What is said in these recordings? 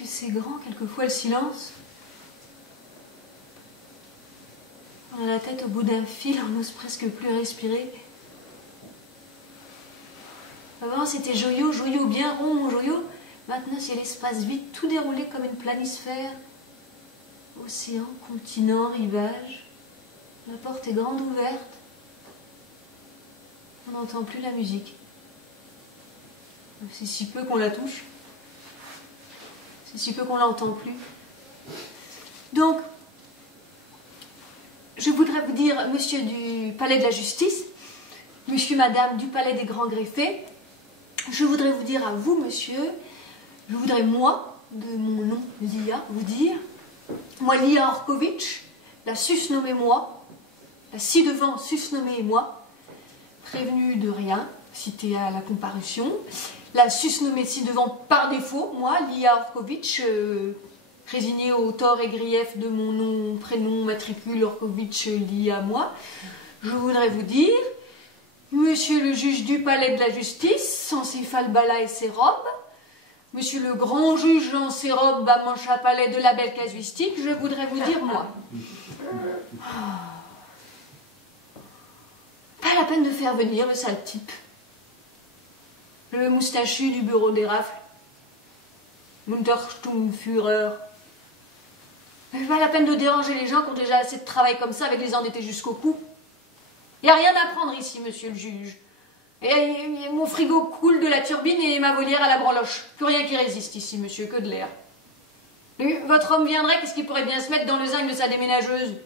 que c'est grand, quelquefois, le silence. On a la tête au bout d'un fil, on n'ose presque plus respirer. Avant, c'était joyau, joyau, bien rond, joyau. Maintenant, c'est l'espace vide, tout déroulé comme une planisphère. Océan, continent, rivage. La porte est grande ouverte. On n'entend plus la musique. C'est si peu qu'on la touche. C'est si peu qu'on l'entend plus. Donc, je voudrais vous dire, monsieur du Palais de la Justice, monsieur, madame du Palais des Grands Greffés, je voudrais vous dire à vous, monsieur, je voudrais, moi, de mon nom, Lia, vous dire, moi, Lia Orkovitch, la susnommée moi, la ci-devant susnommée moi, prévenue de rien, citée à la comparution, la susnommée ci-devant par défaut, moi, Lia Orkovitch, résignée aux torts et griefs de mon nom, prénom, matricule, Orkovitch, Lia, moi, je voudrais vous dire, monsieur le juge du Palais de la Justice, sans ses falbalas et ses robes, monsieur le grand juge en ses robes à manche à palais de la belle casuistique, je voudrais vous dire, moi. Pas la peine de faire venir le sale type. Le moustachu du bureau des rafles. Muntersturmführer. Pas la peine de déranger les gens qui ont déjà assez de travail comme ça avec les endettés jusqu'au cou. Il n'y a rien à prendre ici, monsieur le juge. Et mon frigo coule de la turbine et ma volière à la branloche. Plus rien qui résiste ici, monsieur, que de l'air. Votre homme viendrait, qu'est-ce qu'il pourrait bien se mettre dans le zinc de sa déménageuse?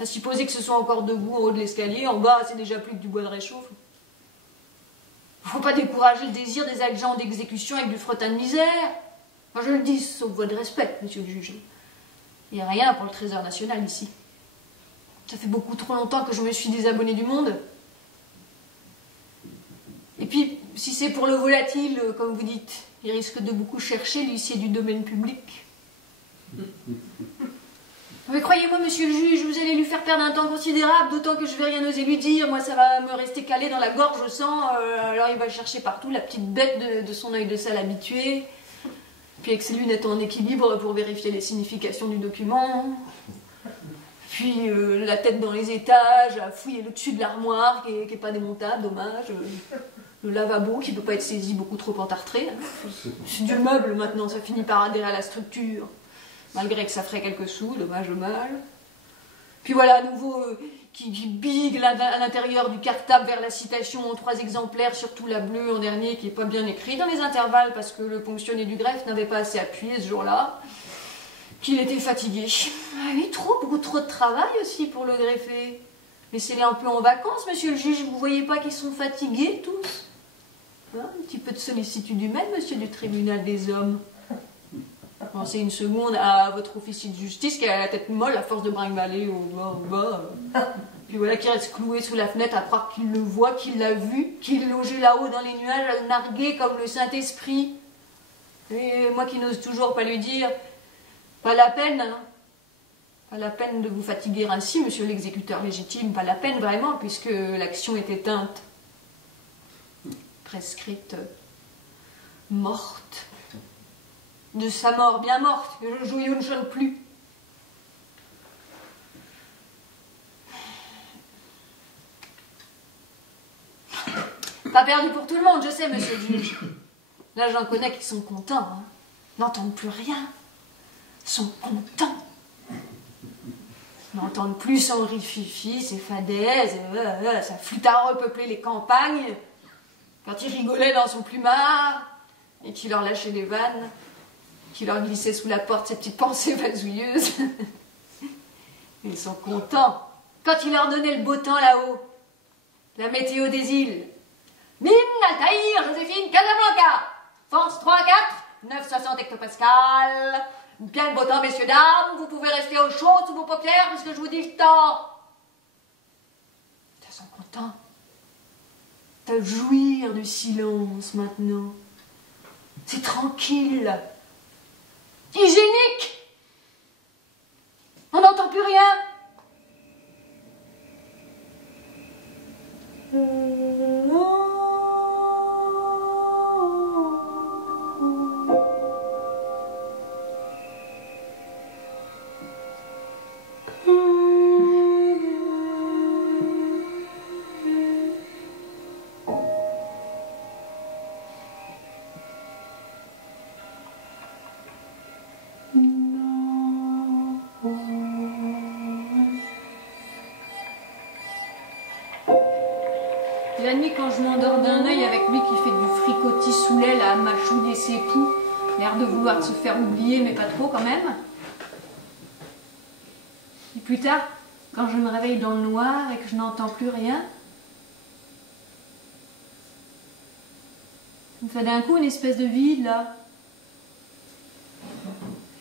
À supposer que ce soit encore debout en haut de l'escalier, en bas, c'est déjà plus que du bois de réchauffe. Faut pas décourager le désir des agents d'exécution avec du fretin de misère. Moi, je le dis, sauf voie de respect, monsieur le juge. Il n'y a rien pour le trésor national ici. Ça fait beaucoup trop longtemps que je me suis désabonné du monde. Et puis, si c'est pour le volatile, comme vous dites, il risque de beaucoup chercher l'huissier du domaine public. Mais croyez-moi, monsieur le juge, vous allez lui faire perdre un temps considérable, d'autant que je vais rien oser lui dire. Moi, ça va me rester calé dans la gorge, je sens. Alors, il va chercher partout la petite bête de son œil de sale habitué. Puis, avec ses lunettes en équilibre pour vérifier les significations du document. Puis, la tête dans les étages, à fouiller le dessus de l'armoire, qui est pas démontable, dommage. Le lavabo qui peut pas être saisi, beaucoup trop entartré. C'est du meuble maintenant, ça finit par adhérer à la structure. Malgré que ça ferait quelques sous, dommage, mal. Puis voilà, à nouveau, qui bigle à l'intérieur du cartable vers la citation en 3 exemplaires, surtout la bleue en dernier, qui n'est pas bien écrit dans les intervalles, parce que le ponctionné du greffe n'avait pas assez appuyé ce jour-là, qu'il était fatigué. Ah oui, beaucoup trop de travail aussi pour le greffé. Laissez-les un peu en vacances, monsieur le juge, vous voyez pas qu'ils sont fatigués tous? Hein, un petit peu de sollicitude humaine, monsieur du tribunal des hommes. Pensez une seconde à votre officier de justice qui a la tête molle à force de brinque-baller au bas. Puis voilà qui reste cloué sous la fenêtre à croire qu'il le voit, qu'il l'a vu, qu'il logeait là-haut dans les nuages à le narguer comme le Saint-Esprit. Et moi qui n'ose toujours pas lui dire, pas la peine, hein. Pas la peine de vous fatiguer ainsi, monsieur l'exécuteur légitime, pas la peine vraiment, puisque l'action est éteinte, prescrite, morte. De sa mort bien morte, que le joyau ne chante plus. Pas perdu pour tout le monde, je sais, monsieur le juge. Là, j'en connais qui sont contents, hein. N'entendent plus rien. Sont contents. N'entendent plus son rififi, ses fadaises, sa flûte à repeupler les campagnes, quand il rigolait dans son plumard, et qu'il leur lâchait des vannes, qui leur glissait sous la porte ces petites pensées vasouilleuses. Ils sont contents. Quand il leur donnait le beau temps là-haut, la météo des îles. Mine, Altaïr, Joséphine, Casablanca. Force 3-4, 960 hectopascal. Bien le beau temps, messieurs, dames. Vous pouvez rester au chaud sous vos paupières puisque je vous dis le temps. Ils sont contents. De jouir du silence maintenant. C'est tranquille. Hygiénique. On n'entend plus rien. la nuit, quand je m'endors d'un œil avec lui qui fait du fricotis sous l'aile à mâchouiller ses poux, l'air de vouloir se faire oublier, mais pas trop quand même. Et plus tard, quand je me réveille dans le noir et que je n'entends plus rien, ça me fait d'un coup une espèce de vide là.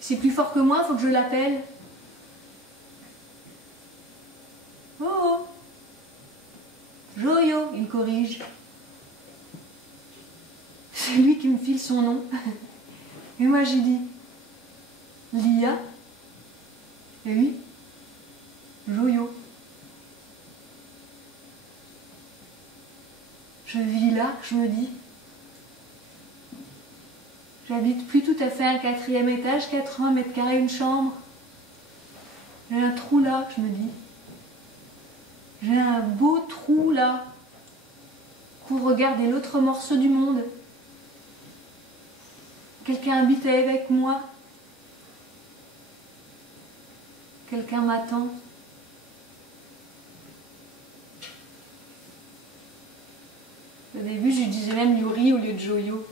C'est plus fort que moi, faut que je l'appelle. Oh oh, Joyo, il me corrige. C'est lui qui me file son nom. Et moi j'ai dit Lia. Et oui, Joyo. Je vis là, je me dis. J'habite plus tout à fait un 4e étage, 80 mètres carrés, une chambre. J'ai un trou là, je me dis. J'ai un beau trou là. Pour regarder l'autre morceau du monde. Quelqu'un habite avec moi. Quelqu'un m'attend. Au début, je disais même Yuri au lieu de Joyo.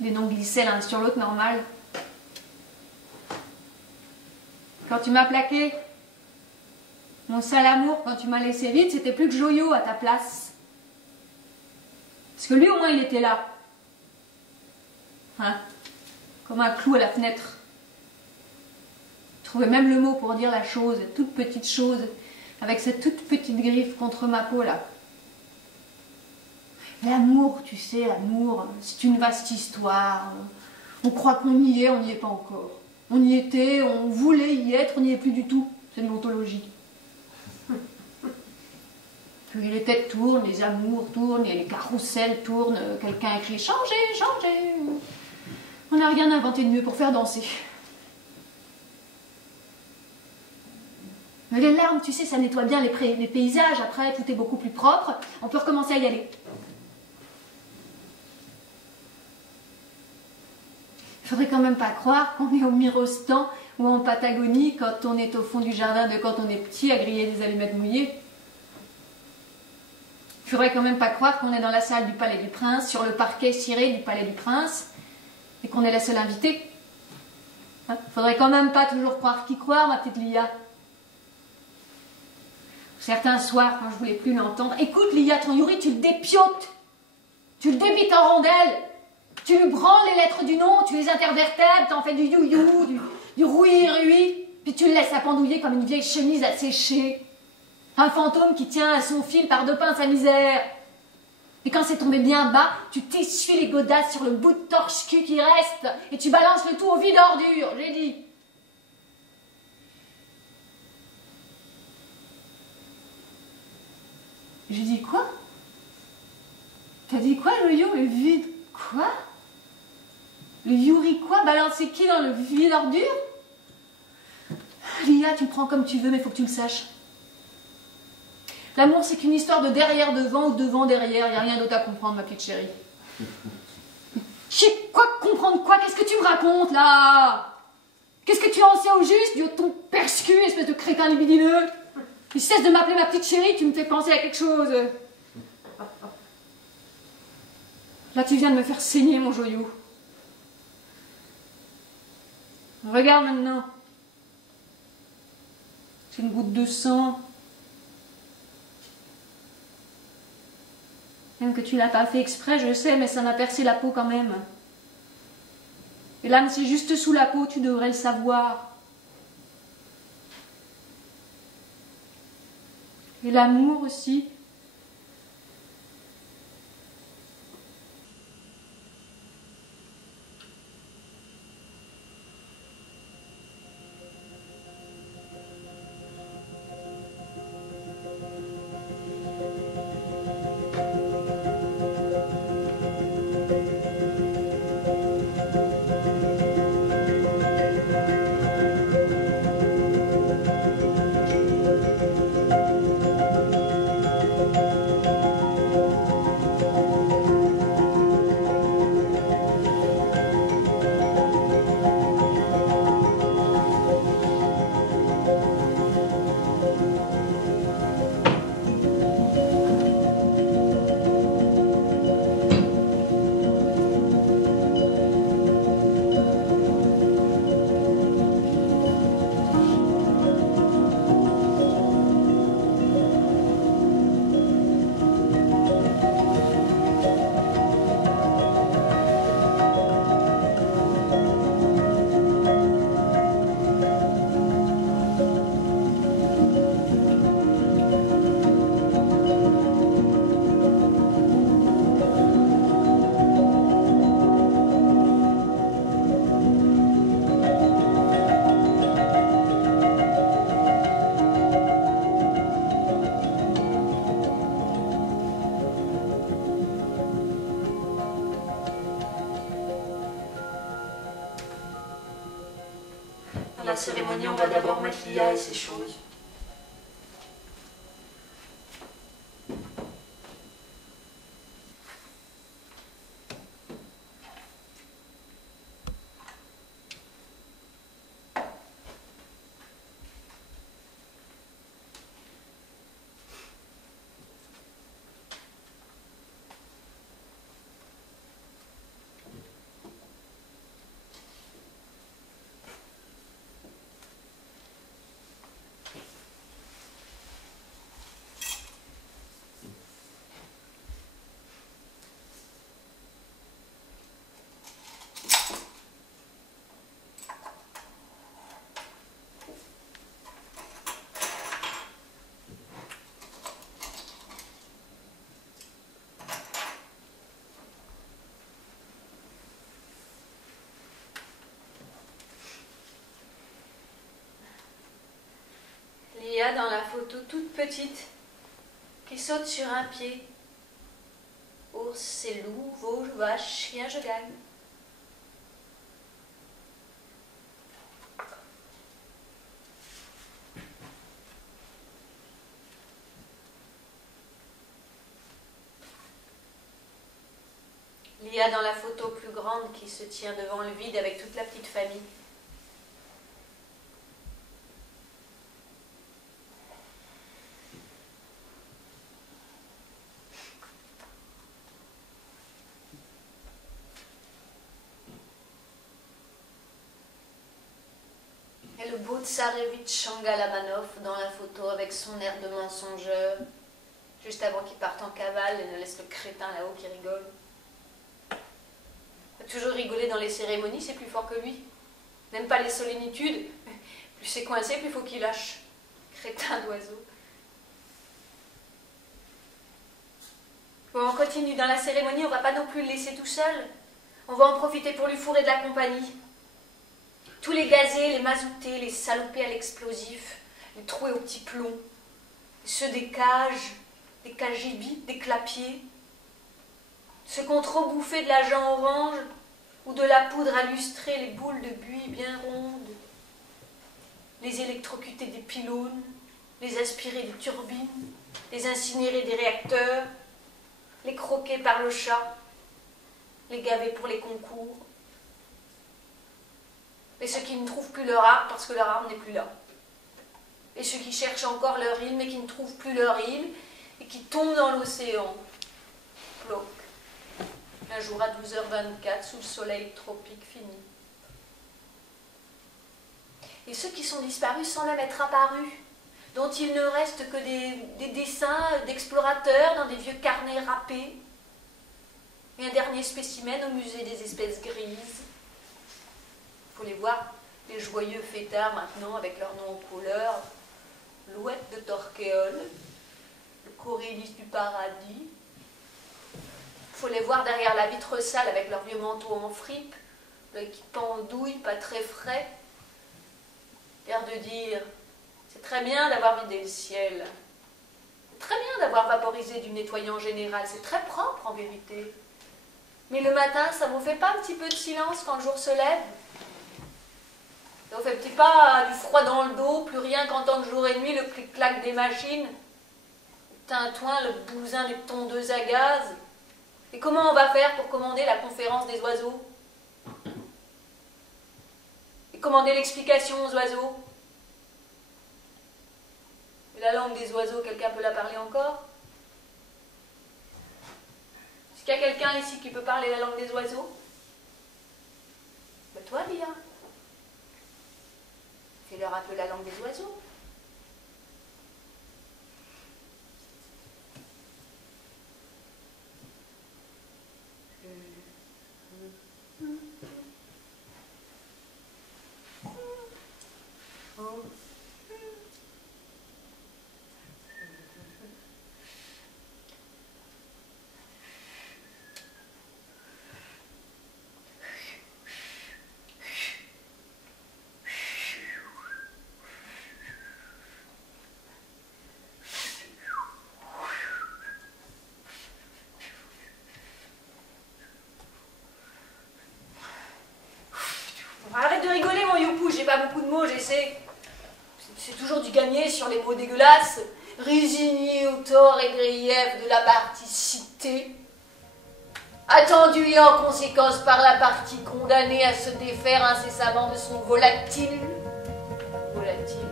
Les noms glissaient l'un sur l'autre, normal. Quand tu m'as plaqué, mon sale amour, quand tu m'as laissé vide, c'était plus que Joyo à ta place. Parce que lui, au moins, il était là. Hein? Comme un clou à la fenêtre. Je trouvais même le mot pour dire la chose, toute petite chose, avec cette toute petite griffe contre ma peau, là. L'amour, tu sais, l'amour, c'est une vaste histoire. On croit qu'on y est, on n'y est pas encore. On y était, on voulait y être, on n'y est plus du tout. C'est une ontologie. Puis les têtes tournent, les amours tournent, et les carrousels tournent, quelqu'un écrit « Changez, changez !» On n'a rien inventé de mieux pour faire danser. Mais les larmes, tu sais, ça nettoie bien les paysages, après tout est beaucoup plus propre, on peut recommencer à y aller. Il faudrait quand même pas croire qu'on est au Mirostan ou en Patagonie quand on est au fond du jardin de quand on est petit à griller des allumettes mouillées. Il faudrait quand même pas croire qu'on est dans la salle du Palais du Prince, sur le parquet ciré du Palais du Prince, et qu'on est la seule invitée. Hein? Faudrait quand même pas toujours croire qui croire, ma petite Lia. Certains soirs, quand je voulais plus l'entendre, écoute Lia, ton Yuri, tu le dépiotes, tu le débites en rondelles. Tu lui branles les lettres du nom, tu les intervertèbres, t'en fais du you-you, du roui-rui, puis tu le laisses appendouiller comme une vieille chemise à sécher. Un fantôme qui tient à son fil par 2 pains sa misère. Et quand c'est tombé bien bas, tu t'essuies les godasses sur le bout de torche-cul qui reste, et tu balances le tout au vide ordure, j'ai dit. J'ai dit quoi? T'as dit quoi, Joyo? Le vide quoi? Le Yuri quoi? Balancer qui dans le vide ordure? Lia, tu le prends comme tu veux, mais faut que tu le saches. L'amour, c'est qu'une histoire de derrière-devant ou devant-derrière. Il n'y a rien d'autre à comprendre, ma petite chérie. Je sais quoi comprendre quoi? Qu'est-ce que tu me racontes, là? Qu'est-ce que tu en sais au juste, du ton percu, espèce de crétin libidineux? Il cesse de m'appeler ma petite chérie, tu me fais penser à quelque chose. Là, tu viens de me faire saigner, mon Joyou. Regarde maintenant. C'est une goutte de sang. Même que tu l'as pas fait exprès, je sais, mais ça m'a percé la peau quand même. Et l'âme, c'est juste sous la peau, tu devrais le savoir. Et l'amour aussi. Pour la cérémonie, on va d'abord mettre Lia et ses choses. Lia dans la photo toute petite, qui saute sur un pied. Ours, c'est loup, veau, vache, chien, je gagne. Lia dans la photo plus grande qui se tient devant le vide avec toute la petite famille. Et le beau Tsarevitch Shangalamanov dans la photo avec son air de mensongeur, juste avant qu'il parte en cavale et ne laisse le crétin là-haut qui rigole. Il a toujours rigolé dans les cérémonies, c'est plus fort que lui. N'aime pas les solennitudes, plus c'est coincé, plus il faut qu'il lâche. Crétin d'oiseau. Bon, on continue. Dans la cérémonie, on va pas non plus le laisser tout seul. On va en profiter pour lui fourrer de la compagnie. Tous les gazés, les mazoutés, les salopés à l'explosif, les troués au petit plomb, ceux des cagibies, des clapiers, ceux qui ont trop bouffé de l'agent orange ou de la poudre à lustrer les boules de buis bien rondes, les électrocutés des pylônes, les aspirés des turbines, les incinérés des réacteurs, les croqués par le chat, les gavés pour les concours, et ceux qui ne trouvent plus leur arbre parce que leur arbre n'est plus là. Et ceux qui cherchent encore leur île mais qui ne trouvent plus leur île et qui tombent dans l'océan. Ploc. Un jour à 12h24 sous le soleil tropique fini. Et ceux qui sont disparus sans même être apparus, dont il ne reste que des dessins d'explorateurs dans des vieux carnets râpés, et un dernier spécimen au musée des espèces grises. Il faut les voir, les joyeux fêtards maintenant avec leurs noms en couleur. L'ouette de Torquéol, le Corylis du paradis. Il faut les voir derrière la vitre sale avec leurs vieux manteaux en fripe, l'œil qui pendouille, pas très frais. L'air de dire, c'est très bien d'avoir vidé le ciel. C'est très bien d'avoir vaporisé du nettoyant général, c'est très propre en vérité. Mais le matin, ça vous fait pas un petit peu de silence quand le jour se lève? Ça vous fait pas du froid dans le dos, plus rien qu'entendre jour et nuit le clic-clac des machines, le tintouin, le bousin des tondeuses à gaz? Et comment on va faire pour commander la conférence des oiseaux? Et commander l'explication aux oiseaux? Et la langue des oiseaux, quelqu'un peut la parler encore? Est-ce qu'il y a quelqu'un ici qui peut parler la langue des oiseaux? Ben toi, Lia. Fais-leur un peu la langue des oiseaux. j'ai pas beaucoup de mots, j'essaie. C'est toujours du gagné sur les mots dégueulasses. Résigné au tort et grief de la partie citée. Attendu et en conséquence par la partie condamnée à se défaire incessamment de son volatile. Volatile.